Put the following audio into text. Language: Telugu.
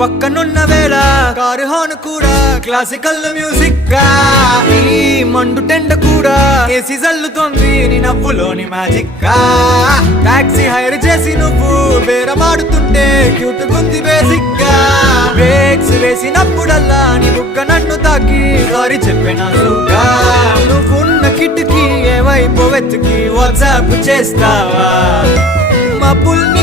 పక్కనున్న వేళ కారు హార్న్ కూడా క్లాసికల్ మ్యూజిక్ గా ఈ మండు టెండ కూడా ఏసీ జల్లుతోంది నీ నవ్వులోని మ్యాజిక్ గా టాక్సీ హైర్ చేసి నువ్వు బేరమాడుతుంటే క్యూట్ గుంది బేసిక్ గా బ్రేక్స్ వేసినప్పుడల్లా నీ బుగ్గ నన్ను తాకి సారీ చెప్పినాలుగా నువ్వున్న కిటికీ ఏ వైపు వెతికి వాట్సాప్ చేస్తావా మా పుల్ని